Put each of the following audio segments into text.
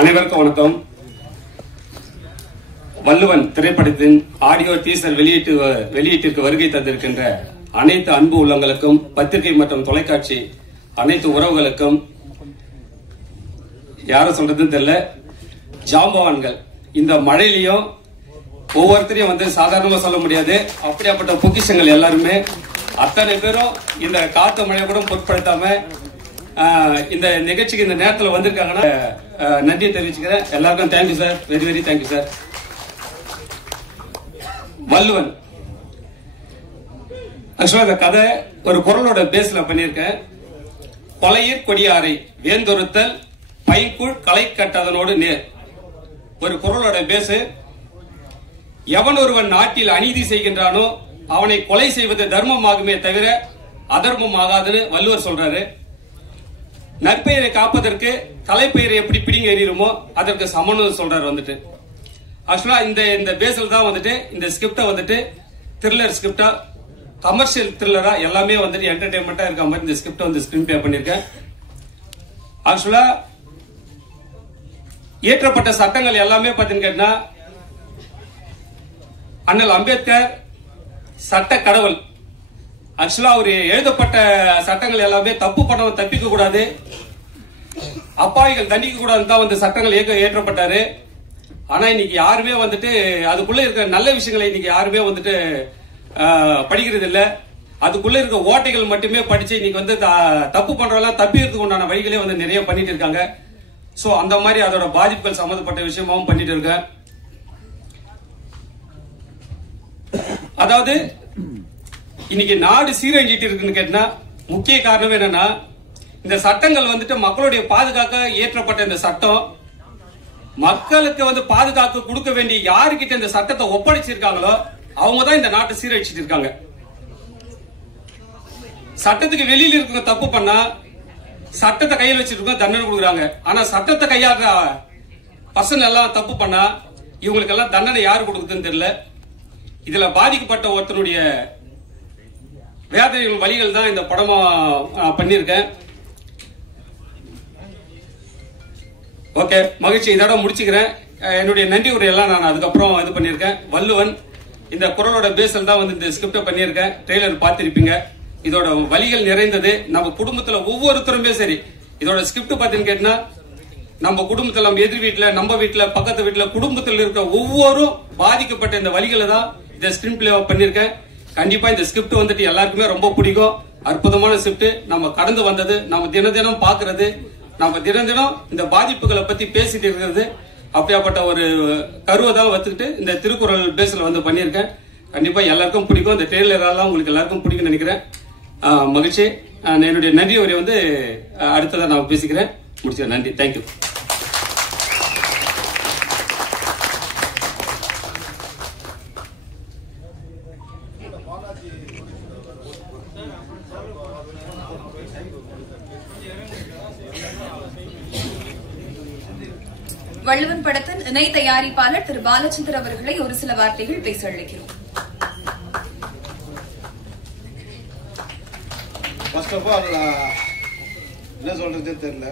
அனைவருக்கும் வணக்கம். வள்ளுவன் திரைப்படத்தின் ஆடியோ டீசர் வெளியீட்டிற்கு வருகை தந்திருக்கின்ற அனைத்து அன்பு உள்ளங்களுக்கும், பத்திரிகை மற்றும் தொலைக்காட்சி அனைத்து உறவுகளுக்கும், யாரும் சொல்றதுன்னு தெரியல, ஜாம்பவான்கள். இந்த மழையிலையும் ஒவ்வொருத்தரையும் வந்து சாதாரணமா சொல்ல முடியாது. அப்படியாப்பட்ட பொக்கிஷங்கள் எல்லாருமே அத்தனை பேரும் இந்த காத்து மழையை கூட பொருட்படுத்தாம இந்த நிகழ்ச்சிக்கு இந்த நேரத்தில் வந்திருக்காங்கன்னா நன்றி தெரிவிச்சுக்கிறேன். எல்லாருக்கும் thank you sir, very very thank you sir. Valluvan ஆக்சுவலா இந்த கதை ஒரு குறளோட பேஸ்ல பண்ணியிருக்கேன். கொலையிற் கொடியாரை வேந்தொருத்தல் பைக்குள் களை கட்டதனோடு நேர். ஒரு குறளோட பேசு. எவன் ஒருவன் நாட்டில் அநீதி செய்கின்றானோ அவனை கொலை செய்வது தர்மமாகுமே தவிர அதர்மம் ஆகாதுன்னு வள்ளுவர் சொல்றாரு. நற்பெயரை காப்பதற்கு தலைப்பெயரை எப்படி பிடிங்க எறியுமோ அதற்கு சமன்னு சொல்றாரு. வந்துட்டு ஆக்சுவலா இந்த பேஸ்ல தான் வந்துட்டு இந்த ஸ்கிரிப்டை வந்துட்டு த்ரில்லர் ஸ்கிரிப்டா, கமர்ஷியல் த்ரில்லரா எல்லாமே வந்துட்டு என்டர்டைன்மெண்டா இருக்க மாதிரி இந்த ஸ்கிரிப்ட் வந்து ஸ்கிரீன் பிளே பண்ணிருக்கேன். ஆக்சுவலா இயற்றப்பட்ட சட்டங்கள் எல்லாமே பாத்தீங்கன்னா அண்ணல் அம்பேத்கர் சட்ட கடவுள். ஆக்சுவலா அவர் எழுதப்பட்ட சட்டங்கள் எல்லாமே தப்பு பண்ணவன் தப்பிக்க கூடாது, அப்பாவிகள் தண்டிக்க கூடாதுன்னு தான் வந்து சட்டங்கள் ஏற்றப்பட்டாரு. ஆனா இன்னைக்கு யாருமே வந்துட்டு அதுக்குள்ள இருக்கிற நல்ல விஷயங்களை இன்னைக்கு யாருமே வந்துட்டு படிக்கிறது இல்ல. அதுக்குள்ள இருக்க ஓட்டைகள் மட்டுமே படிச்சு இன்னைக்கு வந்து தப்பு பண்றவெல்லாம் தப்பிக்கிறதுக்கு உண்டான வழிகளே வந்து நிறைய பண்ணிட்டு இருக்காங்க. சோ அந்த மாதிரி அதோட பாதிப்புகள் சம்பந்தப்பட்ட விஷயமாவும் பண்ணிட்டு இருக்கேன். அதாவது இன்னைக்கு நாடு சீரழிஞ்சிட்டு இருக்குன்னு கேட்டா முக்கிய காரணம் என்னன்னா, இந்த சட்டங்கள் வந்துட்டு மக்களுடைய பாதுகாக்க ஏற்றப்பட்ட இந்த சட்டம் மக்களுக்கு வந்து பாதுகாப்பு கொடுக்க வேண்டிய யாருக்கிட்ட இந்த சட்டத்தை ஒப்படைச்சிருக்காங்களோ அவங்க தான் இந்த நாட்டை சீரழிச்சிட்டு இருக்காங்க. சட்டத்துக்கு வெளியில இருக்க தப்பு பண்ணா சட்டத்தை கையில் வச்சிருக்கோம், தண்டனை கொடுக்குறாங்க. ஆனா சட்டத்தை கையாடுற பர்சன் எல்லாம் தப்பு பண்ணா இவங்களுக்கு எல்லாம் தண்டனை யாரு கொடுக்குதுன்னு தெரியல. இதுல பாதிக்கப்பட்ட ஒருத்தருடைய வேதனைகள் வழிகள் தான் இந்த படமா பண்ணிருக்கேன். ஓகே, மகிழ்ச்சி. இதோட முடிச்சுக்கிறேன். என்னுடைய நன்றி உரையெல்லாம் நான் அதுக்கப்புறம் இது பண்ணிருக்கேன். வள்ளுவன் இந்த குறளோட பேஸில் தான் வந்து இந்த ஸ்கிரிப்டை பண்ணியிருக்கேன். ட்ரெய்லர் பார்த்திருப்பீங்க. இதோட வழிகள் நிறைந்தது. நம்ம குடும்பத்துல ஒவ்வொருத்தருமே சரி, இதோட ஸ்கிரிப்ட் பார்த்தீங்கன்னு கேட்டா நம்ம குடும்பத்துல, நம்ம எதிர் வீட்டுல, நம்ம வீட்டுல, பக்கத்து வீட்டுல, குடும்பத்தில் இருக்க ஒவ்வொரும் பாதிக்கப்பட்ட இந்த வழிகளை தான் இந்த ஸ்கிரீன் பிளே பண்ணிருக்கேன். கண்டிப்பா இந்த ஸ்கிரிப்ட் வந்துட்டு எல்லாருக்குமே ரொம்ப பிடிக்கும். அற்புதமான ஸ்கிரிப்ட். நம்ம கடந்து வந்தது, நம்ம தினம் பாக்குறது, நம்ம தினம் இந்த பாதிப்புகளை பத்தி பேசிட்டு இருக்கிறது, அப்படியாப்பட்ட ஒரு கருவை தான் வச்சுக்கிட்டு இந்த திருக்குறள் பேஸ்ல வந்து பண்ணியிருக்கேன். கண்டிப்பா எல்லாருக்கும் பிடிக்கும். இந்த ட்ரெய்லரெல்லாம் உங்களுக்கு எல்லாருக்கும் பிடிக்கும்னு நினைக்கிறேன். மகிழ்ச்சி. என்னுடைய நன்றி உரை வந்து அடுத்ததான் நான் பேசிக்கிறேன். முடிச்சேன். நன்றி, தேங்க்யூ. வள்ளுவன் படத்தின் இணை தயாரிப்பாளர் திரு பாலச்சந்தர் அவர்களை ஒரு சில வார்த்தைகள் பேச அழைக்கிறோம். ஃபர்ஸ்ட் ஆஃப் ஆல் என்ன சொல்றது தெரியல.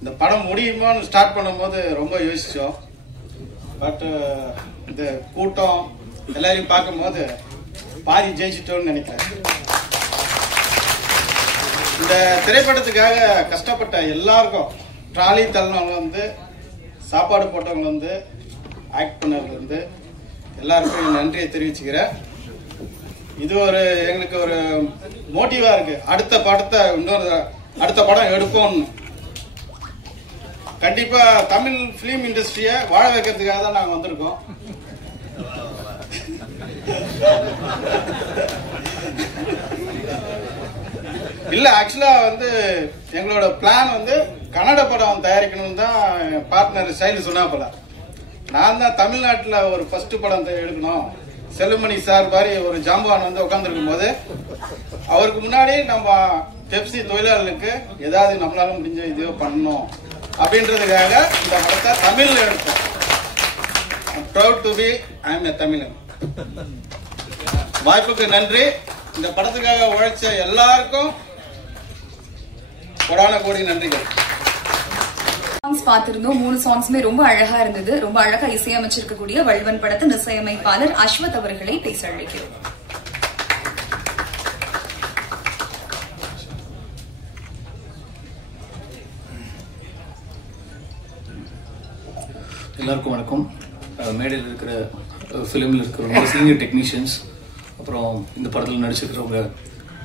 இந்த படம் முடியுமான்னு ஸ்டார்ட் பண்ணும்போது ரொம்ப யோசிச்சோம். பட் இந்த கூட்டம் எல்லாரையும் பார்க்கும்போது பாதி ஜெயிச்சிட்டோம்னு நினைக்கிறேன். இந்த திரைப்படத்துக்காக கஷ்டப்பட்ட எல்லாருக்கும், ட்ராலி தள்ளினவங்க வந்து, சாப்பாடு போட்டவங்க வந்து, ஆக்ட் பண்ணவங்க வந்து எல்லாருக்கும் நன்றியை தெரிவிச்சுக்கிறேன். இது ஒரு எங்களுக்கு ஒரு மோட்டிவா இருக்கு. அடுத்த படம் எடுப்போம். கண்டிப்பா தமிழ் பிலிம் இண்டஸ்ட்ரியை வாழ வைக்கிறதுக்காக தான் நாங்க வந்திருக்கோம். இல்ல, ஆக்சுவலா வந்து எங்களோட பிளான் வந்து கன்னட படம் தயாரிக்கணும் தான் பார்ட்னர் ஸ்டைல் சொன்னாப்பல. நான் தான் தமிழ்நாட்டில் ஒரு ஃபர்ஸ்ட் படம் எடுக்கணும். செல்லுமணி சார் மாதிரி ஒரு ஜாம்பவான் வந்து உட்காந்துருக்கும் போது அவருக்கு முன்னாடி நம்ம பெப்சி தொழிலாளர்களுக்கு ஏதாவது நம்மளால முடிஞ்ச இதுவோ பண்ணணும் அப்படின்றதுக்காக இந்த படத்தை தமிழ்ல எடுத்தோம். Proud to be I am a Tamilan. வாய்ப்புக்கு நன்றி. இந்த படத்துக்காக உழைச்ச எல்லாருக்கும் கோடான கோடி நன்றிகள். சாங்ஸ் பார்த்திருந்தோம். 3 சாங்ஸுமே ரொம்ப அழகா இருந்தது. ரொம்ப அழகா இசையமைச்சிருக்கக்கூடிய வள்ளுவன் படத்தின் இசையமைப்பாளர் அஸ்வத் அவர்களை பேச அழைக்கிறோம். எல்லாருக்கும் வணக்கம். மேடையில் இருக்கிற ஃபிலிமில் இருக்கிறவங்க சீனியர் டெக்னீஷியன்ஸ், அப்புறம் இந்த படத்தில் நடிச்சிருக்கிறவங்க,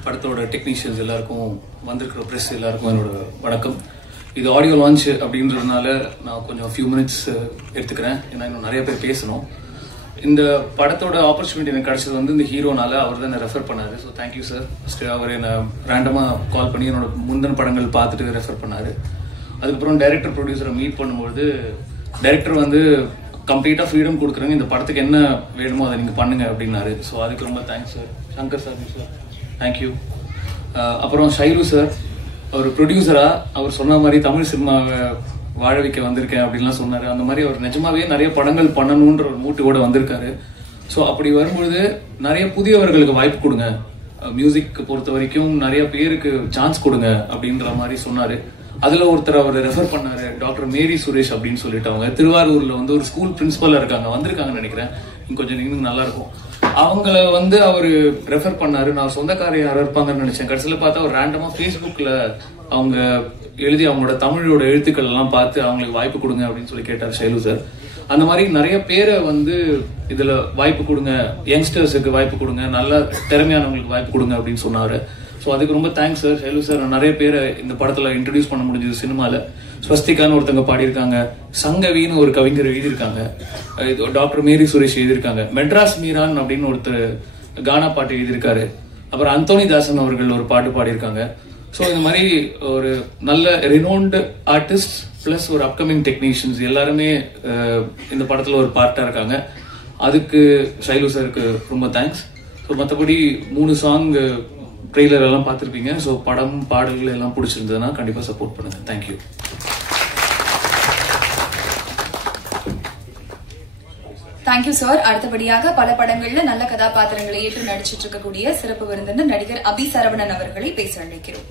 படத்தோட டெக்னீஷியன்ஸ் எல்லாருக்கும், வந்திருக்கிற ப்ரெஸ் எல்லாருக்கும் என்னோட வணக்கம். இது ஆடியோ லான்ச் அப்படின்றதுனால நான் கொஞ்சம் ஃபியூ மினிட்ஸ் எடுத்துக்கிறேன், ஏன்னா இன்னும் நிறைய பேர் பேசணும். இந்த படத்தோட ஆப்பர்ச்சுனிட்டி எனக்கு கிடைச்சது வந்து இந்த ஹீரோனால. அவர் தான் என்னை ரெஃபர் பண்ணாரு. So thank you sir. ஃபஸ்ட்டு அவர் என்னை ரேண்டமாக கால் பண்ணி என்னோட முந்தின படங்கள் பார்த்துட்டு ரெஃபர் பண்ணாரு. அதுக்கப்புறம் டைரக்டர் ப்ரொடியூசரை மீட் பண்ணும்போது டைரக்டர் வந்து கம்ப்ளீட்டாக ஃப்ரீடம் கொடுக்குறாங்க, இந்த படத்துக்கு என்ன வேணுமோ அதை நீங்கள் பண்ணுங்க அப்படின்னாரு. ஸோ அதுக்கு ரொம்ப thanks sir. Shankar sir thank you. அப்புறம் ஷைலு சார், ஒரு ப்ரொடியூசரா அவர் சொன்ன மாதிரி தமிழ் சினிமாவை வாழ வைக்க வந்திருக்கேன் அப்படின்லாம் சொன்னார். அந்த மாதிரி அவர் நிஜமாவே நிறைய படங்கள் பண்ணணுன்ற ஒரு மூட்டோட வந்திருக்காரு. ஸோ அப்படி வரும்பொழுது நிறைய புதியவர்களுக்கு வாய்ப்பு கொடுங்க, மியூசிக் பொறுத்த வரைக்கும் நிறைய பேருக்கு சான்ஸ் கொடுங்க அப்படின்ற மாதிரி சொன்னாரு. அதுல ஒருத்தர் அவர் ரெஃபர் பண்ணாரு, டாக்டர் மேரி சுரேஷ் அப்படின்னு சொல்லிட்டு. அவங்க திருவாரூர்ல வந்து ஒரு ஸ்கூல் பிரின்சிபலா இருக்காங்க, வந்திருக்காங்கன்னு நினைக்கிறேன். கொஞ்சம் இன்னும் நல்லா இருக்கும். அவங்கள வந்து அவரு ரெஃபர் பண்ணாரு. நான் சொந்தக்கார யாரும் இருப்பாங்கன்னு நினைச்சேன். கடைசியில பார்த்தா ஒரு ரேண்டமா ஃபேஸ்புக்ல அவங்க எழுதி அவங்களோட தமிழோட எழுத்துக்கள் எல்லாம் பார்த்து அவங்களுக்கு வாய்ப்பு கொடுங்க அப்படின்னு சொல்லி கேட்டார் ஷைலு சார். அந்த மாதிரி நிறைய பேரை வந்து இதுல வாய்ப்பு கொடுங்க, யங்ஸ்டர்ஸுக்கு வாய்ப்பு கொடுங்க, நல்ல திறமையானவங்களுக்கு வாய்ப்பு கொடுங்க அப்படின்னு சொன்னாரு. ஸோ அதுக்கு ரொம்ப தேங்க்ஸ் சார். ஷைலு சார் நிறைய பேரை இந்த படத்துல இன்ட்ரடியூஸ் பண்ண முடிஞ்சது சினிமால. ஸ்வஸ்திகான்னு ஒருத்தங்க பாடியிருக்காங்க, சங்கவின்னு ஒரு கவிஞர் எழுதியிருக்காங்க, டாக்டர் மேரி சுரேஷ் எழுதியிருக்காங்க, மெட்ராஸ் மீரான் அப்படின்னு ஒருத்தர் கானா பாட்டு எழுதியிருக்காரு, அப்புறம் அந்தோனி தாசன் அவர்கள் ஒரு பாட்டு பாடியிருக்காங்க. ஸோ இந்த மாதிரி ஒரு நல்ல ரெனோன்டு ஆர்டிஸ்ட் பிளஸ் ஒரு அப்கமிங் டெக்னீஷியன்ஸ் எல்லாருமே இந்த படத்துல ஒரு பார்ட்டா இருக்காங்க. அதுக்கு ஷைலு சாருக்கு ரொம்ப தேங்க்ஸ். ஸோ மற்றபடி 3 சாங் ட்ரெய்லர் எல்லாம் பார்த்துருப்பீங்க. ஸோ படம் பாடல்கள் எல்லாம் பிடிச்சிருந்ததுன்னா கண்டிப்பாக சப்போர்ட் பண்ணுங்க. தேங்க்யூ. Thank you sir. அடுத்தபடியாக பல படங்கள்ல நல்ல கதாபாத்திரங்களை ஏற்று நடிச்சிட்டு இருக்கக்கூடிய சிறப்பு விருந்தினர் நடிகர் அபி சரவணன் அவர்களை பேச அழைக்கிறோம்.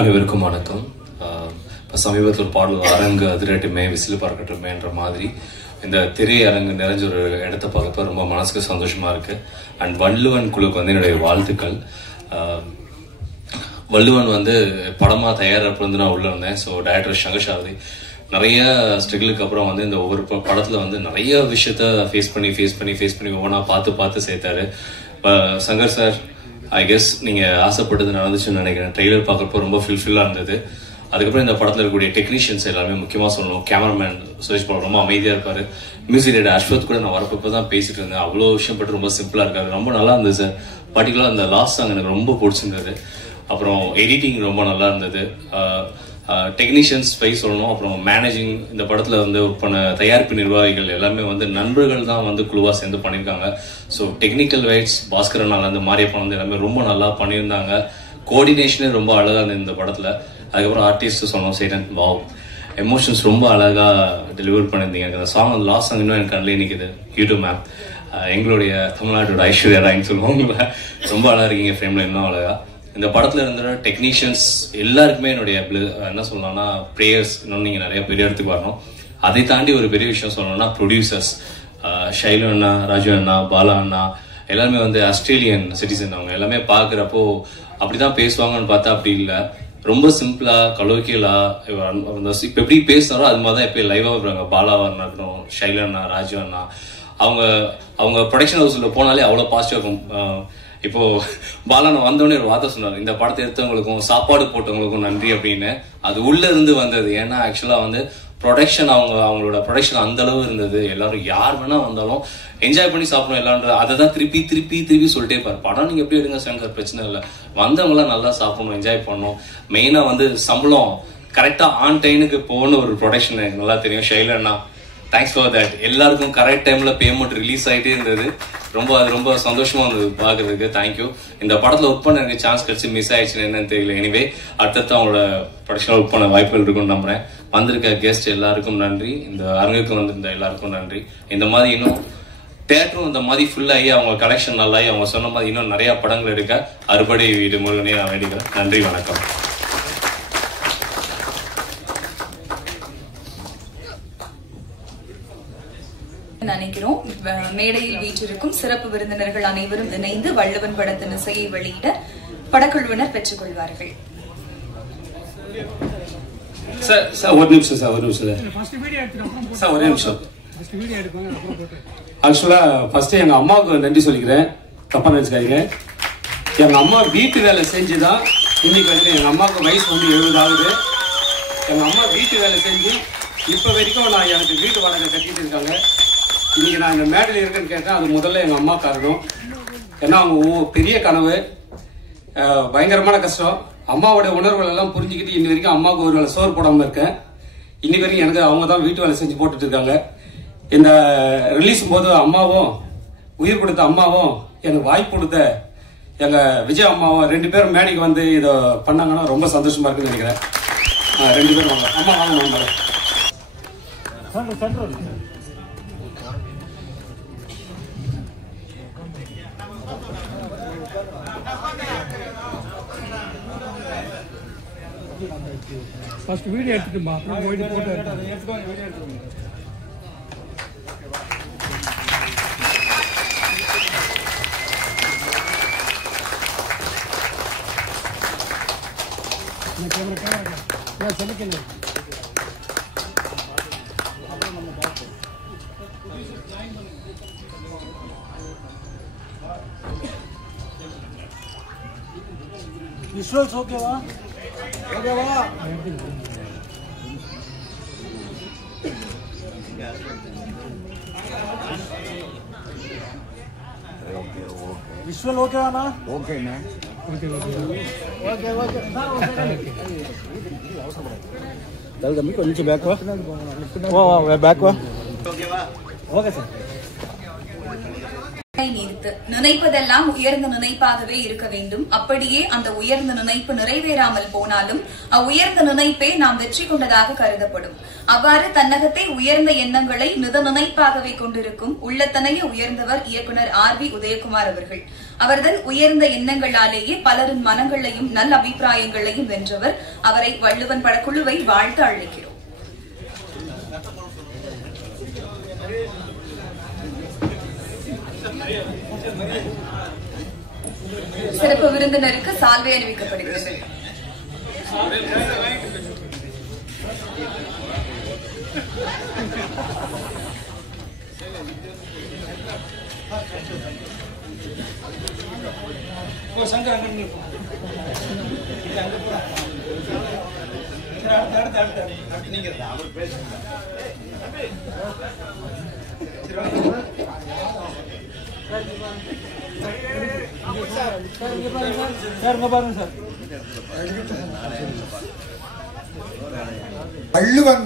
அனைவருக்கும் வணக்கம். சமீபத்தில் ஒரு பாடல் அரங்கு அதிரட்டுமே விசில் பார்க்கட்டுமேன்ற மாதிரி இந்த திரையரங்கு நிறைஞ்ச ஒரு இடத்த பார்க்கப்ப ரொம்ப மனசுக்கு சந்தோஷமா இருக்கு. அண்ட் வள்ளுவன் குழுக்கு வந்து என்னுடைய வாழ்த்துக்கள். வள்ளுவன் வந்து படமா தயாரிப்பு வந்து நான் உள்ள இருந்தேன். ஸோ டைரக்டர் சங்கர் சாரதி நிறைய ஸ்ட்ரகிளுக்கு அப்புறம் வந்து இந்த ஒவ்வொரு படத்துல வந்து நிறைய விஷயத்த ஃபேஸ் பண்ணி ஒவ்வொன்றா பார்த்து சேர்த்தாரு. சங்கர் சார், ஐ கெஸ் நீங்க ஆசைப்பட்டது நடந்துச்சுன்னு நினைக்கிறேன். ட்ரெய்லர் பார்க்கறப்போ ரொம்ப ஃபுல்ஃபில்லா இருந்தது. அதுக்கப்புறம் இந்த படத்துல இருக்கக்கூடிய டெக்னீஷியன்ஸ் எல்லாமே முக்கியமா சொல்லணும். கேமராமேன் சுரேஷ் பாபு ரொம்ப அமைதியா இருப்பாரு. மியூசிக் டைரக்டர் அஸ்வத் கூட நான் வரப்போ தான் பேசிட்டு இருந்தேன். அவ்வளோ விஷயம் பட்டு ரொம்ப சிம்பிளா இருக்காரு, ரொம்ப நல்லா இருந்தது சார். பர்டிகுலர் அந்த லாஸ்ட் சாங் எனக்கு ரொம்ப பிடிச்சிருந்தது. அப்புறம் எடிட்டிங் ரொம்ப நல்லா இருந்தது. டெக்னீஷியன்ஸ் போய் சொல்லணும். அப்புறம் மேனேஜிங், இந்த படத்துல வந்து ஒர்க் பண்ண தயாரிப்பு நிர்வாகிகள் எல்லாமே வந்து நண்பர்கள் தான் வந்து குழுவா சேர்ந்து பண்ணியிருக்காங்க. ஸோ டெக்னிக்கல் வைஸ் பாஸ்கரன் அந்த மாரியப்பன் வந்து எல்லாமே ரொம்ப நல்லா பண்ணியிருந்தாங்க. கோஆர்டினேஷனே ரொம்ப அழகா இருந்தது இந்த படத்துல. அதுக்கப்புறம் ஆர்டிஸ்ட் சொன்னோம் சைடன், வாவ், எமோஷன்ஸ் ரொம்ப அழகா டெலிவர் பண்ணியிருந்தீங்க. அந்த சாங், அந்த லாஸ்ட் சாங் இன்னும் எனக்கு கண்ணிலே நிற்குது. யூடியூப் மேம், எங்களுடைய தமிழ்நாட்டோட ஐஸ்வர்யா ராய்ன்னு சொல்லுவாங்க, ரொம்ப அழகா இருக்கீங்க ஃப்ரேம்ல, இன்னும் அழகா. இந்த படத்துல இருந்த டெக்னீஷியன்ஸ் எல்லாருக்குமே என்னுடைய என்ன சொல்லலாம்னா ப்ரேயர்ஸ் இன்னும் நீங்க நிறைய பெரிய இடத்துக்கு வரணும். அதை தாண்டி ஒரு பெரிய விஷயம் சொல்லணும்னா ப்ரொடியூசர்ஸ் ஷைலு அண்ணா, ராஜு அண்ணா, பாலா அண்ணா எல்லாருமே வந்து ஆஸ்திரேலியன் சிட்டிசன். அவங்க எல்லாமே பாக்குறப்போ அப்படிதான் பேசுவாங்கன்னு பார்த்தா அப்படி இல்லை. ரொம்ப சிம்பிளா கலோக்கியலா இப்ப எப்படி பேசுறாரோ அது மாதிரிதான் இப்ப லைவா வருவாங்க. பாலாவா இருக்கட்டும், ஷைலு அண்ணா, ராஜு அண்ணா, அவங்க ப்ரொடக்ஷன் ஹவுஸ்ல போனாலே அவ்வளவு பாசிட்டிவா இருக்கும். இப்போ பாலான வந்தோடனே ஒரு வார்த்தை சொன்னார், இந்த படத்தை எடுத்தவங்களுக்கும் சாப்பாடு போட்டவங்களுக்கும் நன்றி அப்படின்னு. அது உள்ள இருந்து வந்தது. ஏன்னா ஆக்சுவலா வந்து ப்ரொடக்ஷன், அவங்களோட ப்ரொடக்ஷன் அந்த அளவு இருந்தது. எல்லாரும் யார் வேணா வந்தாலும் என்ஜாய் பண்ணி சாப்பிடணும் எல்லான்ற அதை தான் திருப்பி சொல்லிட்டே இருப்பாரு. படம் நீங்க எப்படி எடுங்க சங்கர், பிரச்சனை இல்லை, வந்தவங்க எல்லாம் நல்லா சாப்பிடணும், என்ஜாய் பண்ணணும். மெயினா வந்து சம்பளம் கரெக்டா ஆன் டைமுக்கு போகணும். ஒரு ப்ரொடக்ஷன் எனக்கு நல்லா தெரியும். ஷைலு அண்ணா, தேங்க்ஸ் ஃபார் தட். எல்லாருக்கும் கரெக்ட் டைம்ல பேமெண்ட் ரிலீஸ் ஆகிட்டே இருந்தது. ரொம்ப சந்தோஷமா இருந்தது பாக்குறதுக்கு. தேங்க்யூ. இந்த படத்துல ஒர்க் பண்ண எனக்கு சான்ஸ் கிடைச்சு மிஸ் ஆயிடுச்சுன்னு என்னன்னு தெரியல. எனிவே அடுத்தடுத்து அவங்களோட ப்ரொடக்ஷன் ஒர்க் பண்ண வாய்ப்புகள் இருக்குன்னு நம்புறேன். வந்திருக்க கெஸ்ட் எல்லாருக்கும் நன்றி. இந்த அரங்குக்கு வந்திருந்த எல்லாருக்கும் நன்றி. இந்த மாதிரி இன்னும் தேட்டரும் இந்த மாதிரி ஃபுல்லாகி அவங்க கலெக்ஷன் நல்லாகி அவங்க சொன்ன மாதிரி இன்னும் நிறைய படங்கள் எடுக்க அறுபடை வீடு முருகனே நான் வேண்டிக்கிறேன். நன்றி, வணக்கம். நினைக்கிறோம். மேடையில் வீற்றிருக்கும் சிறப்பு விருந்தினர்கள் அனைவரும் இணைந்து வள்ளுவன் படத்தின் இசையை வெளியிட படக்குழுவினர் பெற்றுக் கொள்வார்கள். சார் ஒரு நிமிஷம் சார், ஒரு நிமிஷம் சார், ஒரே நிமிஷம். ஆக்சுவலா ஃபர்ஸ்ட் எங்க அம்மாவுக்கு நன்றி சொல்லிக்கிறேன், தப்பா நினைச்சுக்காதீங்க. எங்க அம்மா வீட்டு வேலை செஞ்சுதான் இன்னைக்கு வரைக்கும், எங்க அம்மாவுக்கு வயசு வந்து 70 ஆகுது. எங்க அம்மா வீட்டு வேலை செஞ்சு இப்ப வரைக்கும் நான் எனக்கு வீட்டு வாடகை கட்டிட்டு இருக்காங்க. இன்னைக்கு நான் இந்த மேடையில் இருக்கேன்னு கேட்டேன், அது முதல்ல எங்க அம்மா காரணம். ஏன்னா அவங்க பெரிய கனவு, பயங்கரமான கஷ்டம். அம்மாவோட உணர்வுகள் எல்லாம் புரிஞ்சுக்கிட்டு இன்னி வரைக்கும் அம்மாவுக்கு ஒரு வேலை சோறு போடாம இருக்கேன். இன்னைக்கு வரைக்கும் எனக்கு அவங்க தான் வீட்டு வேலை செஞ்சு போட்டுட்டு இருக்காங்க. இந்த ரிலீஸ் போது அம்மாவும் உயிர் கொடுத்த அம்மாவும் எனக்கு வாய்ப்பு கொடுத்த எங்க விஜய் அம்மாவும் 2 பேரும் மேடைக்கு வந்து இதை பண்ணாங்கன்னா ரொம்ப சந்தோஷமா இருக்குன்னு நினைக்கிறேன். 2 பேரும் வாங்க, அம்மா வாங்க. ஃபர்ஸ்ட் வீடியோ எடுத்துட்டுமா, அப்புறம் போயிட்டு போட்டோ எடுத்துக்கோங்க. வீடியோ எடுத்துக்கோங்க. கேமரா சொல்லிக்கல. விஷுவல்ஸ் ஓகேவா? ஓகேவா? விஷுவல் ஓகேவாண்ணா? ஓகேண்ணா. ஓகே ஓகே ஓகே தம்பி கொஞ்சம் பேக் வா, பேக் வா. ஓகேவா? Okay sir. நினைப்பதெல்லாம் உயர்ந்த நினைப்பாகவே இருக்க வேண்டும். அப்படியே அந்த உயர்ந்த நினைப்பு நிறைவேறாமல் போனாலும் அவ்வுயர்ந்த நினைப்பே நாம் வெற்றி கொண்டதாக கருதப்படும். அவ்வாறு தன்னகத்தை உயர்ந்த எண்ணங்களை நித நினைப்பாகவே கொண்டிருக்கும் உள்ளத்தனைய உயர்ந்தவர் இயக்குனர் RV உதயகுமார் அவர்கள். அவர்தன் உயர்ந்த எண்ணங்களாலேயே பலரின் மனங்களையும் நல்ல அபிப்பிராயங்களையும் வென்றவர். அவரை வள்ளுவன் படக்குழுவை வாழ்த்து அழைக்கிறோம். சிறப்பு விருந்தினருக்கு சால்வை அணிவிக்கப்படுகிறது. வள்ளுவன்